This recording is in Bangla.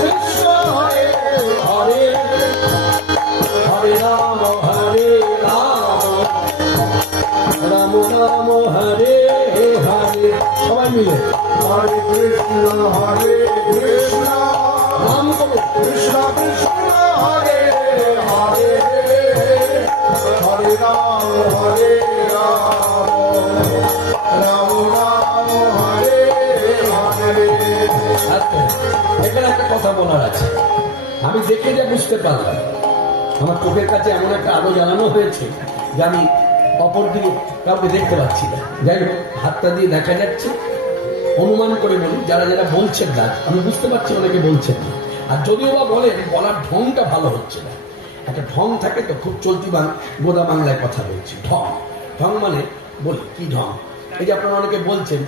কৃষ্ণ হরে হরে হরে রাম রাম রাম হরে হরে। সবাই মিলে হরে কৃষ্ণ নাম করো কৃষ্ণ কৃষ্ণ হরে হরে হরে রাম রাম রাম হরে হরে। আচ্ছা, এখানে একটা কথা বলার আছে। আমি দেখে যা বুঝতে পারলাম, আমার চোখের কাছে এমন একটা আলো জ্বালানো হয়েছে যে আমি অপর দিকে কাউকে দেখতে পাচ্ছি না। যাই হোক, হাতটা দিয়ে দেখা যাচ্ছে, অনুমান করে বলি যারা যারা বলছেন না, আমি বুঝতে পারছি অনেকে বলছেন না। আর যদিও বা বলেন, বলার ঢংটা ভালো হচ্ছে না। একটা ঢং থাকে তো, খুব চলতি গোদা বাংলায় কথা বলছি। ঢং ঢং মানে বলি কি ঢং, এই যে আপনারা অনেকে বলছেন